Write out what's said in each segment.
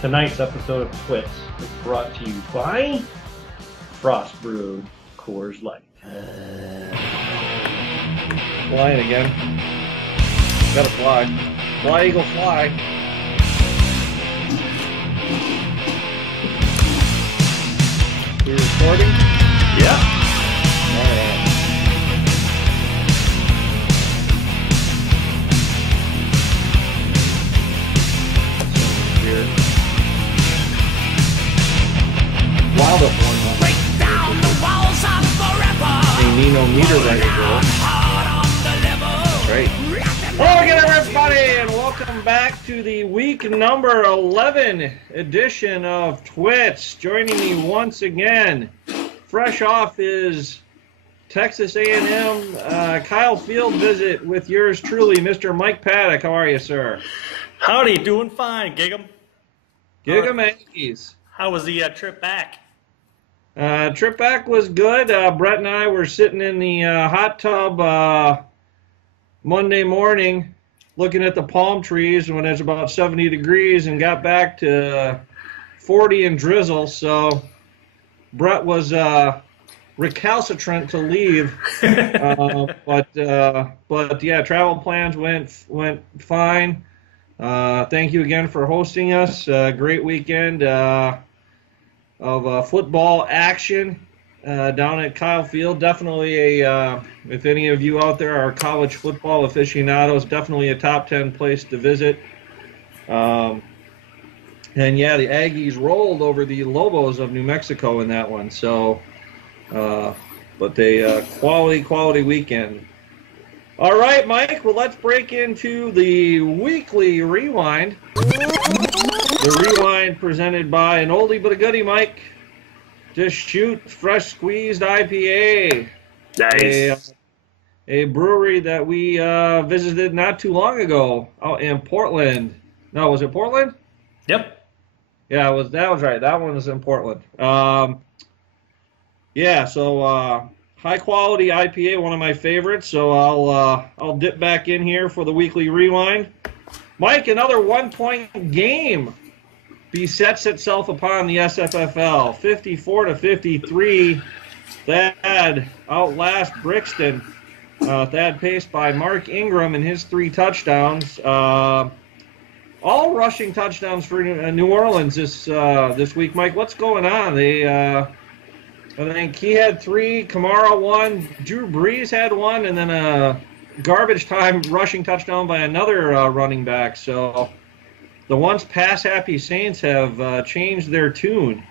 Tonight's episode of TWITS is brought to you by Frost Brewed Coors Light. Flying again. Gotta fly. Fly, eagle, fly. We recording? Yeah. Alright. Here. Wild up one. Break down the walls of forever. Hey, Nino meter right girl. Great. Hello again, everybody, and welcome back to the week number 11 edition of TWITS. Joining me once again, fresh off his Texas A&M Kyle Field visit with yours truly, Mr. Mike Paddock. How are you, sir? Howdy, doing fine, Gig'em. Gig'em Yankees. How was the trip back? Trip back was good. Brett and I were sitting in the hot tub Monday morning looking at the palm trees when it's about 70 degrees and got back to 40 and drizzle. So Brett was recalcitrant to leave. But yeah, travel plans went fine. Thank you again for hosting us. Great weekend of football action down at Kyle Field. Definitely if any of you out there are college football aficionados, definitely a top 10 place to visit. And yeah, the Aggies rolled over the Lobos of New Mexico in that one. So, but they quality weekend. All right, Mike, well, let's break into the weekly rewind. The rewind presented by an oldie but a goodie, Mike. Just Shoot Fresh Squeezed IPA. Nice. A brewery that we visited not too long ago out in Portland. No, was it Portland? Yep. Yeah, that was right. That one was in Portland. Yeah, so high quality IPA, one of my favorites. So I'll dip back in here for the weekly rewind. Mike, another 1-point game besets itself upon the SFFL, 54-53. Thad outlast Brixton. Thad paced by Mark Ingram and his 3 touchdowns. All rushing touchdowns for New Orleans this week. Mike, what's going on? I think he had 3, Kamara 1, Drew Brees had 1, and then a garbage time rushing touchdown by another running back. So the once pass-happy Saints have changed their tune.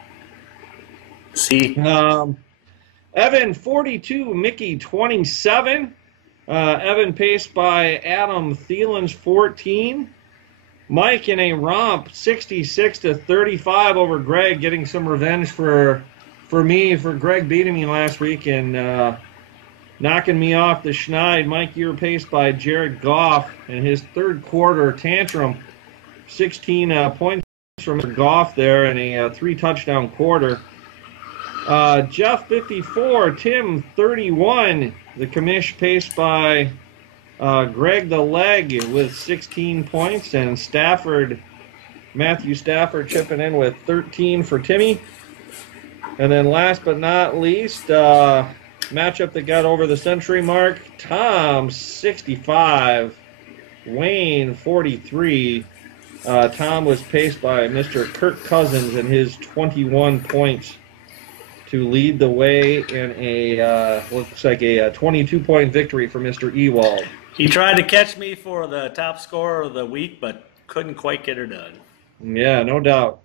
See. Evan 42, Mickey 27. Evan paced by Adam Thielen's 14. Mike in a romp 66-35 over Greg, getting some revenge for Greg beating me last week and knocking me off the schneid. Mike, you were paced by Jared Goff in his third quarter tantrum. 16 points from Goff there in a 3-touchdown quarter. Jeff 54, Tim 31. The commish paced by Greg the Leg with 16 points, and Matthew Stafford chipping in with 13 for Timmy. And then last but not least, matchup that got over the century mark, Tom 65, Wayne 43. Tom was paced by Mr. Kirk Cousins and his 21 points to lead the way in a looks like a 22-point victory for Mr. Ewald. He tried to catch me for the top scorer of the week, but couldn't quite get her done. Yeah, no doubt.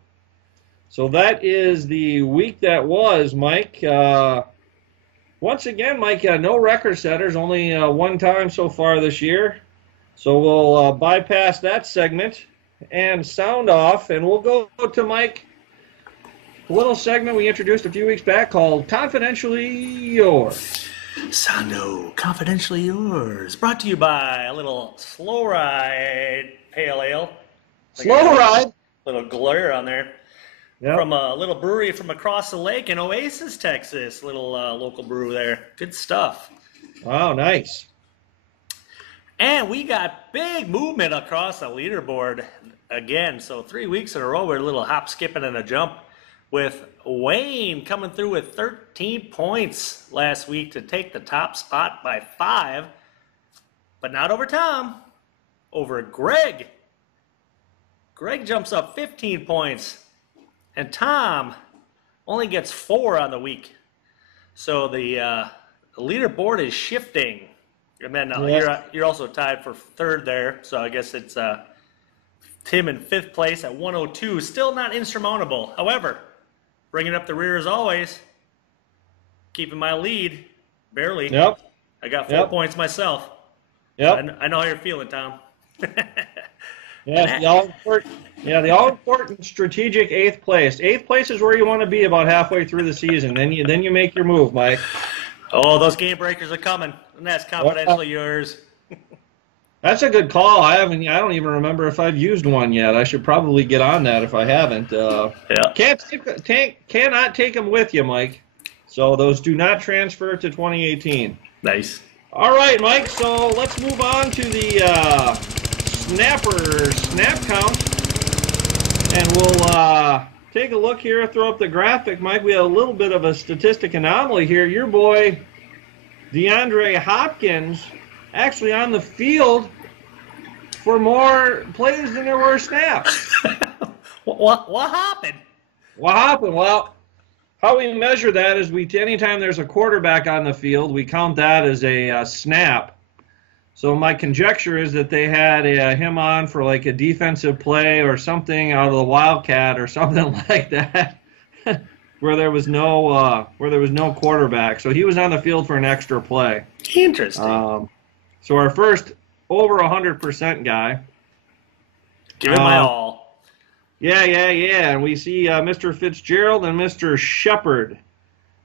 So that is the week that was, Mike. Once again, Mike, no record setters, only one time so far this year. So we'll bypass that segment and sound off, and we'll go to Mike. A little segment we introduced a few weeks back called Confidentially Yours. Sondo, confidentially yours. Brought to you by a little slow ride pale ale. Slow ride? Little glare on there. Yep. From a little brewery from across the lake in Oasis, Texas. Little local brewery there. Good stuff. Wow, nice. And we got big movement across the leaderboard. again. So 3 weeks in a row, we're a little hop, skipping, and a jump with Wayne coming through with 13 points last week to take the top spot by 5, but not over Tom, over Greg. Greg jumps up 15 points, and Tom only gets 4 on the week. So the leaderboard is shifting. And then you're also tied for 3rd there, so I guess it's Tim in 5th place at 102. Still not insurmountable. However, bringing up the rear as always, keeping my lead, barely. Yep. I got 4 points myself. Yep. So I know how you're feeling, Tom. Yes, the all-important strategic 8th place. 8th place is where you want to be about halfway through the season. Then you make your move, Mike. Oh, those game breakers are coming, and that's confidentially yours. That's a good call. I don't even remember if I've used one yet. I should probably get on that if I haven't. Cannot take them with you, Mike. So those do not transfer to 2018. Nice. All right, Mike. So let's move on to the snap count, and we'll take a look here. Throw up the graphic, Mike. We have a little bit of a statistic anomaly here. Your boy DeAndre Hopkins actually on the field for more plays than there were snaps. What happened? What happened? Well, how we measure that is anytime there's a quarterback on the field, we count that as a snap. So my conjecture is that they had him on for like a defensive play or something out of the Wildcat or something like that, where there was no quarterback. So he was on the field for an extra play. Interesting. So our first over 100% guy. Give it my all. Yeah. And we see Mr. Fitzgerald and Mr. Shepard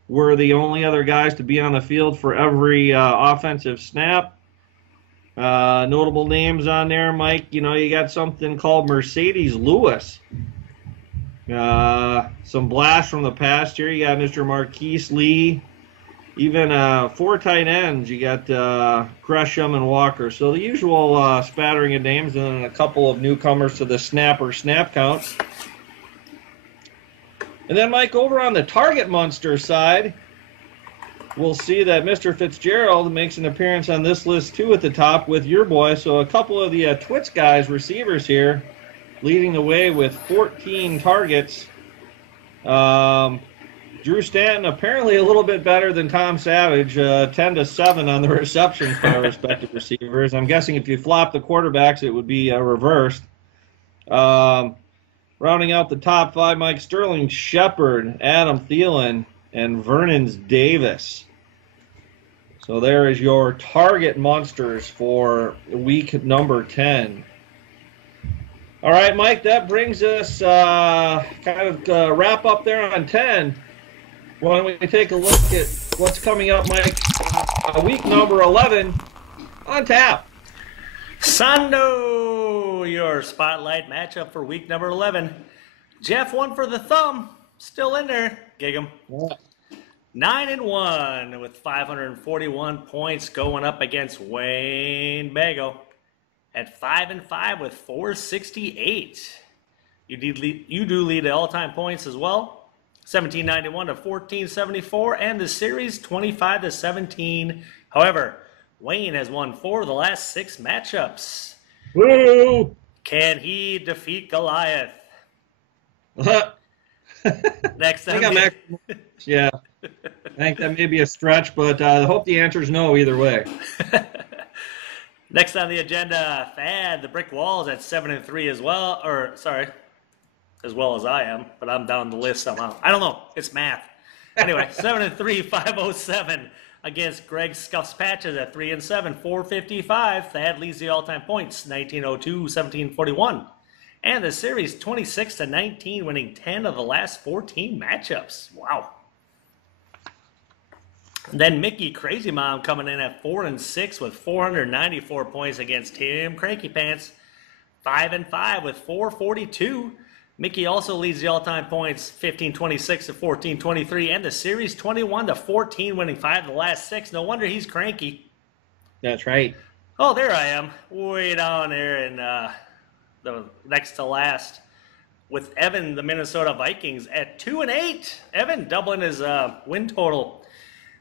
were the only other guys to be on the field for every offensive snap. Notable names on there, Mike. You got something called Mercedes Lewis. Some blasts from the past here. You got Mr. Marquise Lee. Even 4 tight ends. You got Gresham and Walker. So the usual spattering of names, and then a couple of newcomers to the snap count. And then, Mike, over on the target monster side, we'll see that Mr. Fitzgerald makes an appearance on this list, too, at the top with your boy. So a couple of the TWITS guys, receivers here, leading the way with 14 targets. Drew Stanton apparently a little bit better than Tom Savage, 10-7 on the receptions by respective receivers. I'm guessing if you flop the quarterbacks, it would be reversed. Rounding out the top 5, Mike Sterling, Shepard, Adam Thielen, and Vernon's Davis. So there is your target monsters for week number 10. All right, Mike, that brings us wrap up there on 10. Why don't we take a look at what's coming up, Mike? Week number 11 on tap. Sondo, your spotlight matchup for week number 11. Jeff, 1 for the thumb, still in there. Gig 'em. Yeah. 9-1 with 541 points going up against Wayne Bago at 5-5 with 468. You do lead the all-time points as well. 1791 to 1474, and the series 25-17. However, Wayne has won 4 of the last 6 matchups. Woo! Can he defeat Goliath? Next I time. think yeah. I think that may be a stretch, but I hope the answer is no either way. Next on the agenda, Thad, the Brick Walls at 7-3 as well. Or, sorry, as well as I am, but I'm down the list somehow. I don't know. It's math. Anyway, 7-3, 507 against Greg Scuffs Patches at 3-7, 455. Thad leads the all-time points, 1902, 1741. And the series 26-19, winning 10 of the last 14 matchups. Wow. Then Mickey Crazy Mom coming in at 4-6 with 494 points against Tim Cranky Pants, 5-5 with 442. Mickey also leads the all-time points, 1526 to 1423, and the series 21-14, winning 5 of the last 6. No wonder he's cranky. That's right. Oh, there I am, way down there in the next to last, with Evan, the Minnesota Vikings, at 2-8. Evan doubling his win total.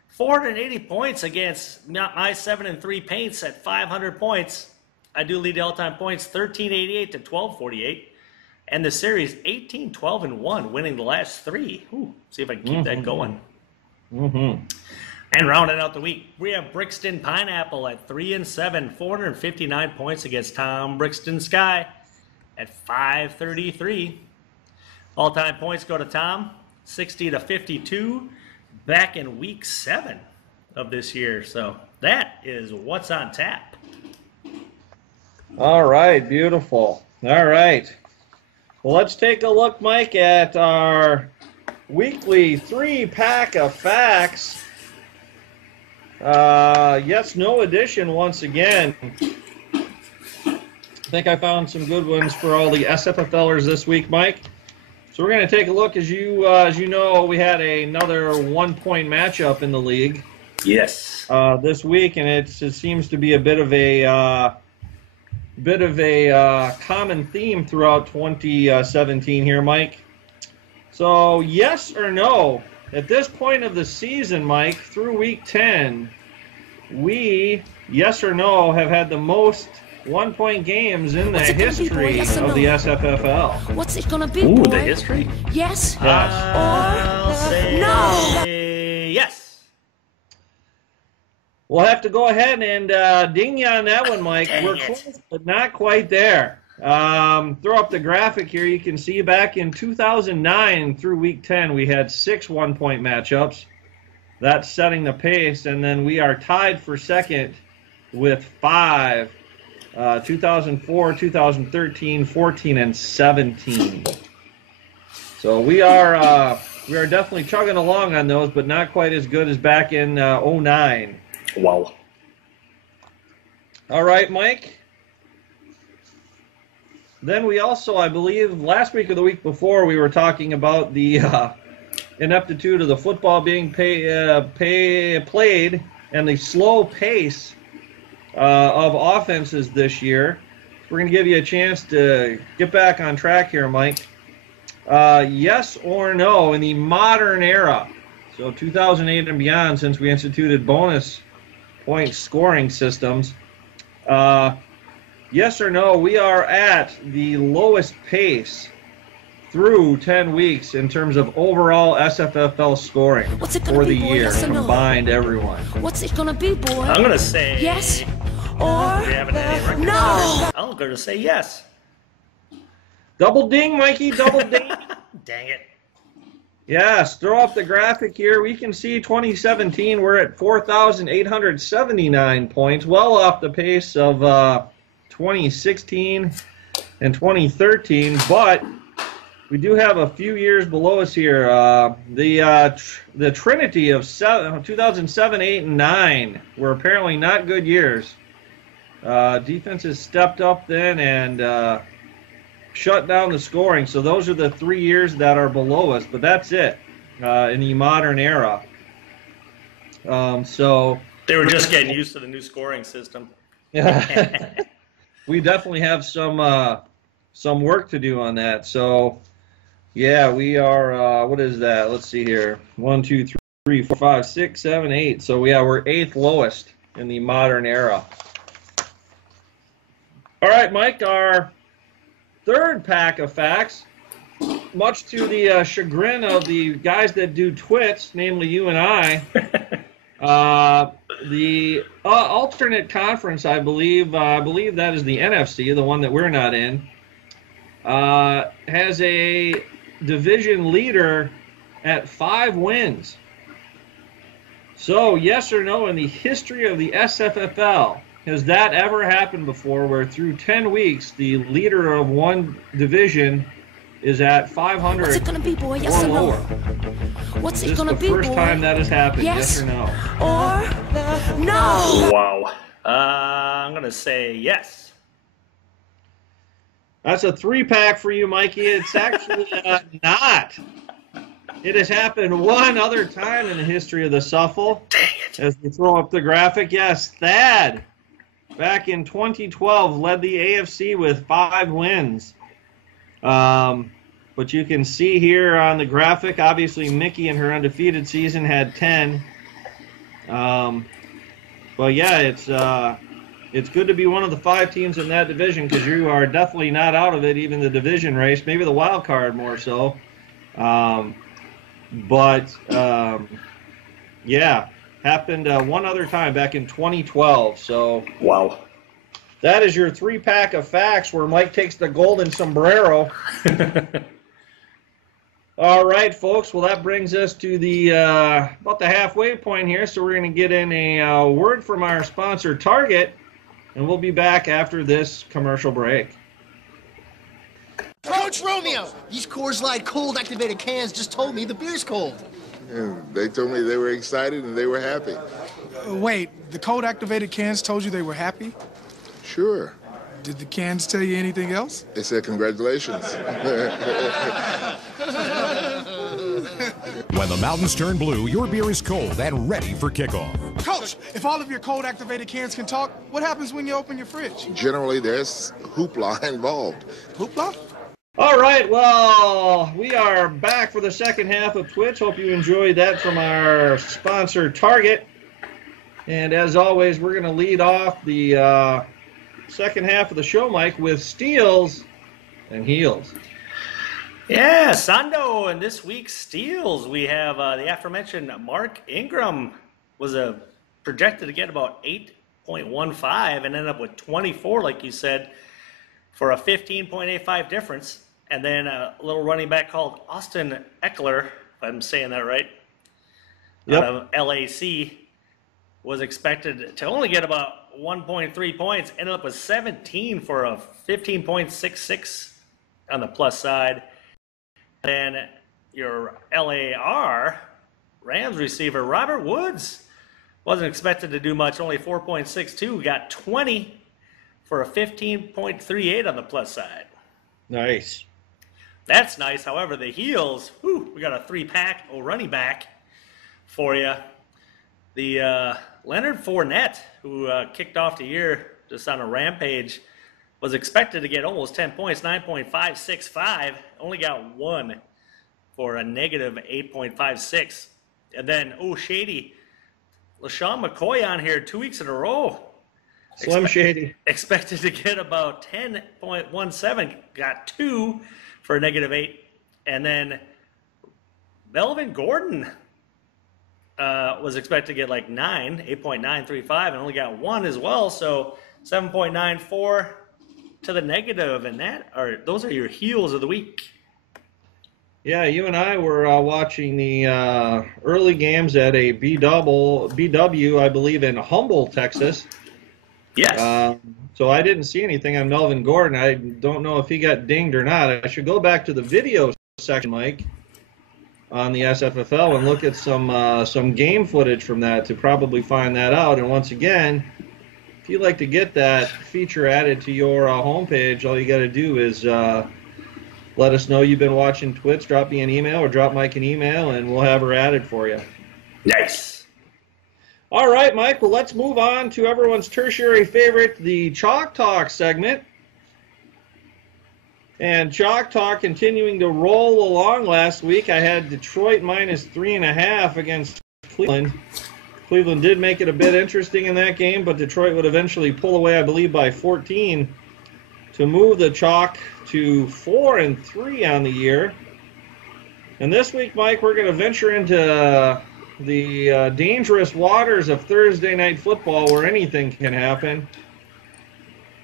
480 points against my 7-3 Paints at 500 points. I do lead the all-time points, 1388 to 1248. And the series, 18-12-1, winning the last three. Ooh, see if I can keep that going. And rounding out the week, we have Brixton Pineapple at 3-7, 459 points against Tom Brixton Sky at 533. All-time points go to Tom, 60 to 52, back in week 7 of this year. So that is what's on tap. All right, beautiful. All right. Well, let's take a look, Mike, at our weekly 3-pack of facts. Yes, no edition once again. I think I found some good ones for all the SFFLers this week, Mike. So we're going to take a look. As you know, we had another 1-point matchup in the league. Yes. This week, and it seems to be a bit of a common theme throughout 2017 here, Mike. So, yes or no? At this point of the season, Mike, through week 10, we, yes or no, have had the most 1-point games in the history yes of the SFFL. What's it gonna be, Ooh, boy? the history? Yes? I'll say no! Yes. We'll have to go ahead and ding you on that one, Mike. Dang We're it. close, but not quite there. Throw up the graphic here. You can see back in 2009 through week 10, we had 6 1-point matchups. That's setting the pace, and then we are tied for second with 5. 2004, 2013, 14, and 17. So we are definitely chugging along on those, but not quite as good as back in 09. Wow. All right, Mike. Then we also, I believe, last week or the week before, we were talking about the ineptitude of the football being played and the slow pace of offenses this year. We're going to give you a chance to get back on track here, Mike. Yes or no, in the modern era, so 2008 and beyond, since we instituted bonus point scoring systems, yes or no, we are at the lowest pace through 10 weeks in terms of overall SFFL scoring for the year, yes or no? combined everyone. What's it gonna be, boy? I'm going to say... Yes? Or We haven't any record. no! I'm going to say yes. Double ding, Mikey, double ding. Dang it. Yes, throw up the graphic here. We can see 2017, we're at 4,879 points, well off the pace of 2016 and 2013, but we do have a few years below us here. The trinity of 2007, 8, and 9 were apparently not good years. Defenses stepped up then and shut down the scoring. So those are the 3 years that are below us, but that's it in the modern era. So They were just getting used to the new scoring system. we definitely have some work to do on that. So yeah, we are. What is that? Let's see here. 1, 2, 3, 4, 5, 6, 7, 8. So yeah, we're 8th lowest in the modern era. All right, Mike, our third pack of facts, much to the chagrin of the guys that do TWITS, namely you and I, the alternate conference, I believe that is the NFC, the one that we're not in, has a division leader at 5 wins. So, yes or no, in the history of the SFFL, has that ever happened before where through 10 weeks the leader of one division is at 500 What's it gonna be, boy? Yes or or no? lower? What's This it is gonna the be, first boy? time that has happened, Yes? yes or no? Or no! Wow. I'm going to say yes. That's a 3-pack for you, Mikey. It's actually not. It has happened one other time in the history of the Suffle. Dang it. As we throw up the graphic, yes, Thad back in 2012, led the AFC with 5 wins. But you can see here on the graphic, obviously Mickey in her undefeated season had 10. But yeah, it's good to be one of the 5 teams in that division because you are definitely not out of it, even the division race, maybe the wild card more so. Yeah, happened one other time back in 2012. So Wow. that is your 3-pack of facts where Mike takes the golden sombrero. All right, folks. Well, that brings us to the about the halfway point here. So we're going to get in a word from our sponsor, Target, and we'll be back after this commercial break. Coach Romeo, these Coors Light cold activated cans just told me the beer's cold. Yeah, they told me they were excited and they were happy. Wait, the cold activated cans told you they were happy? Sure. Did the cans tell you anything else? They said congratulations. When the mountains turn blue, your beer is cold and ready for kickoff. Coach, if all of your cold activated cans can talk, what happens when you open your fridge? Generally, there's hoopla involved. Hoopla? All right, well, we are back for the second half of TWITS. Hope you enjoyed that from our sponsor, Target. And as always, we're going to lead off the second half of the show, Mike, with steals and heels. Yeah, Sondo and this week's steals. We have the aforementioned Mark Ingram was projected to get about 8.15 and ended up with 24, like you said, for a 15.85 difference. And then a little running back called Austin Eckler, if I'm saying that right, out of LAC, was expected to only get about 1.3 points, ended up with 17 for a 15.66 on the plus side. Then your LAR Rams receiver, Robert Woods, wasn't expected to do much, only 4.62, got 20 for a 15.38 on the plus side. Nice. That's nice. However, the heels, we got a 3-pack running back for you. The Leonard Fournette, who kicked off the year just on a rampage, was expected to get almost 10 points, 9.565, only got 1 for a negative 8.56. And then, shady, LaShawn McCoy on here 2 weeks in a row. Slim Shady. Expected to get about 10.17, got 2 for a negative 8. And then Melvin Gordon was expected to get like 8.935, and only got 1 as well. So 7.94 to the negative, and those are your heels of the week. Yeah, you and I were watching the early games at a BW, I believe, in Humble, Texas. Yes. So I didn't see anything on Melvin Gordon. I don't know if he got dinged or not. I should go back to the video section, Mike, on the SFFL and look at some game footage from that to probably find that out. And once again, if you'd like to get that feature added to your homepage, all you got to do is let us know you've been watching TWITS. Drop me an email or drop Mike an email, and we'll have her added for you. Nice. All right, Mike. Well, let's move on to everyone's tertiary favorite, the Chalk Talk segment. And Chalk Talk continuing to roll along last week. I had Detroit minus 3.5 against Cleveland. Cleveland did make it a bit interesting in that game, but Detroit would eventually pull away, I believe, by 14 to move the Chalk to 4-3 on the year. And this week, Mike, we're going to venture into the dangerous waters of Thursday night football where anything can happen.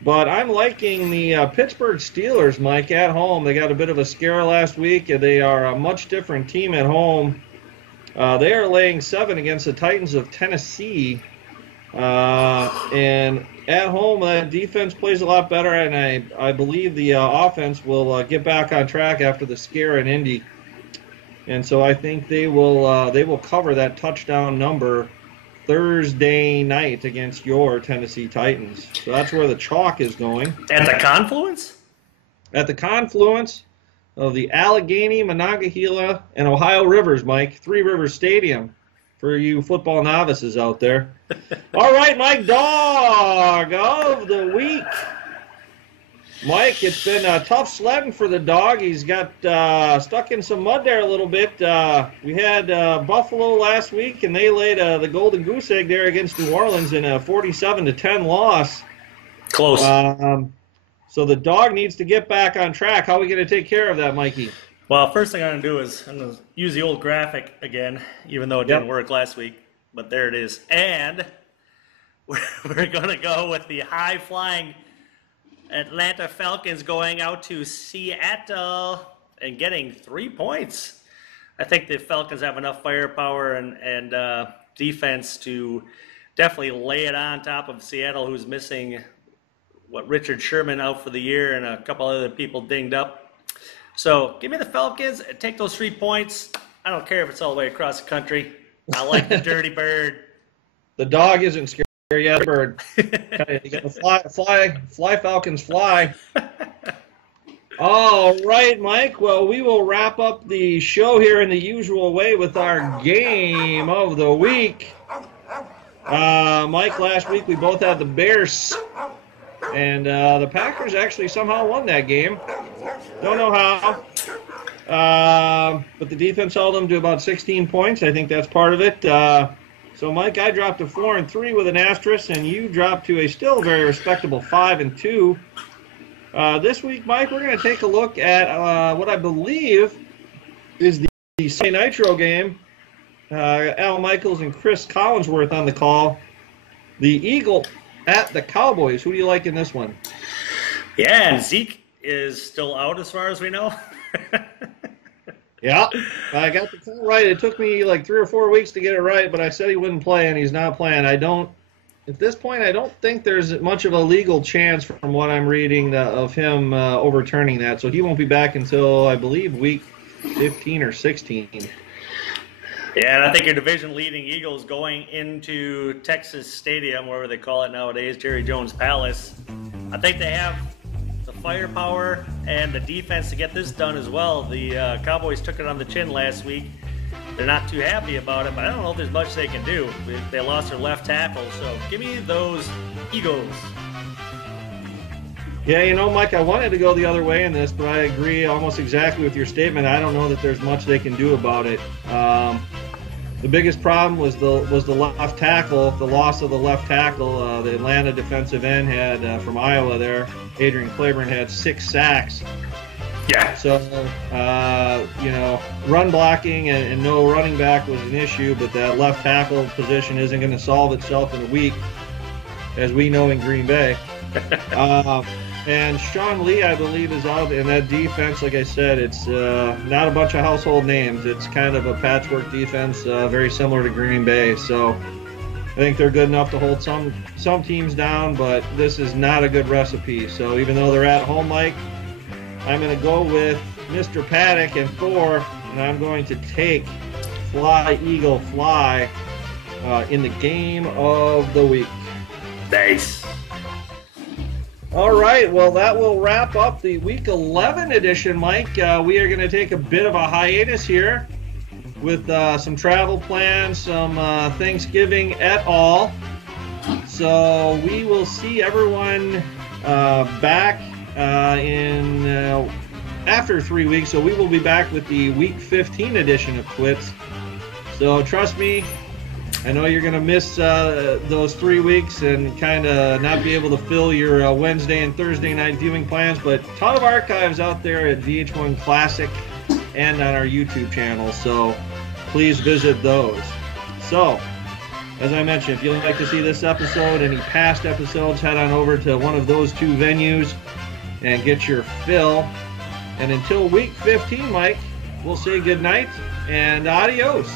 But I'm liking the Pittsburgh Steelers, Mike, at home. They got a bit of a scare last week. They are a much different team at home. They are laying 7 against the Titans of Tennessee. And at home, defense plays a lot better, and I believe the offense will get back on track after the scare in Indy. And so I think they will cover that touchdown number Thursday night against your Tennessee Titans. So that's where the chalk is going. At the confluence? At the confluence of the Allegheny, Monongahela, and Ohio Rivers, Mike. Three Rivers Stadium for you football novices out there. All right, Mike, dog of the week. Mike, it's been tough sledding for the dog. He's got stuck in some mud there a little bit. We had Buffalo last week, and they laid the golden goose egg there against New Orleans in a 47-10 loss. Close. So the dog needs to get back on track. How are we going to take care of that, Mikey? Well, first thing I'm going to do is I'm going to use the old graphic again, even though it didn't work last week. But there it is. And we're going to go with the high-flying Atlanta Falcons going out to Seattle and getting 3 points. I think the Falcons have enough firepower and defense to definitely lay it on top of Seattle, who's missing Richard Sherman out for the year and a couple other people dinged up. So give me the Falcons and take those 3 points. I don't care if it's all the way across the country. I like the dirty bird. The dog isn't scary yet, bird. You got to fly, Falcons, fly. All right, Mike. Well, we will wrap up the show here in the usual way with our game of the week. Mike, last week we both had the Bears, and the Packers actually somehow won that game. Don't know how. But the defense held them to about 16 points. I think that's part of it. So, Mike, I dropped to 4-3 with an asterisk, and you dropped to a still very respectable 5-2. This week, Mike, we're going to take a look at what I believe is the Sunday Nitro game. Al Michaels and Chris Collinsworth on the call. The Eagle at the Cowboys. Who do you like in this one? Yeah, and Zeke is still out as far as we know. Yeah, I got the call right. It took me like 3 or 4 weeks to get it right, but I said he wouldn't play, and he's not playing. At this point, I don't think there's much of a legal chance from what I'm reading of him overturning that. So he won't be back until, I believe, week 15 or 16. Yeah, and I think your division-leading Eagles going into Texas Stadium, whatever they call it nowadays, Jerry Jones Palace. I think they have the firepower and the defense to get this done as well. The Cowboys took it on the chin last week. They're not too happy about it, but I don't know if there's much they can do. They lost their left tackle, so give me those Eagles. Yeah, Mike, I wanted to go the other way in this, but I agree almost exactly with your statement. I don't know that there's much they can do about it. The biggest problem was the left tackle, the loss of the left tackle. The Atlanta defensive end had, from Iowa there, Adrian Claiborne had 6 sacks. Yeah. So, run blocking and no running back was an issue, but that left tackle position isn't going to solve itself in a week, as we know in Green Bay. And Sean Lee, I believe, is out. And that defense, like I said, it's not a bunch of household names. It's kind of a patchwork defense, very similar to Green Bay. So I think they're good enough to hold some teams down, but this is not a good recipe. So even though they're at home, Mike, I'm going to go with Mr. Paddock and Thor, and I'm going to take Fly, Eagle, Fly in the game of the week. Nice. All right, well, that will wrap up the Week 11 edition, Mike. We are going to take a bit of a hiatus here with some travel plans, some Thanksgiving et al. So we will see everyone back in after 3 weeks. So we will be back with the Week 15 edition of TWITS. So trust me, I know you're going to miss those 3 weeks and kind of not be able to fill your Wednesday and Thursday night viewing plans, but a ton of archives out there at VH1 Classic and on our YouTube channel, so please visit those. So, as I mentioned, if you'd like to see this episode, any past episodes, head on over to one of those 2 venues and get your fill. And until Week 15, Mike, we'll say good night and adios.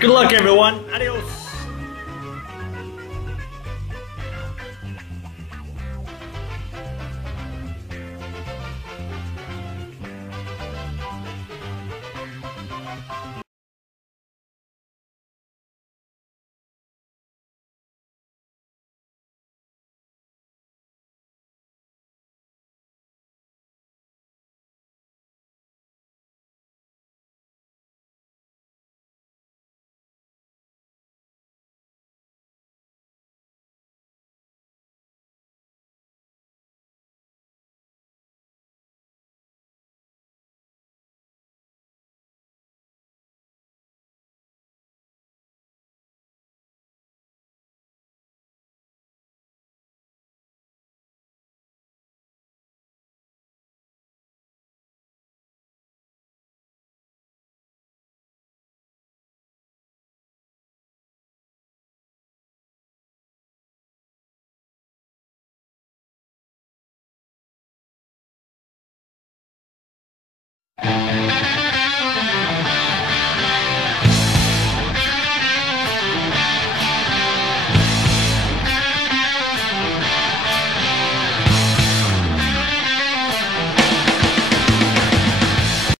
Good luck, everyone. Adios. Bye.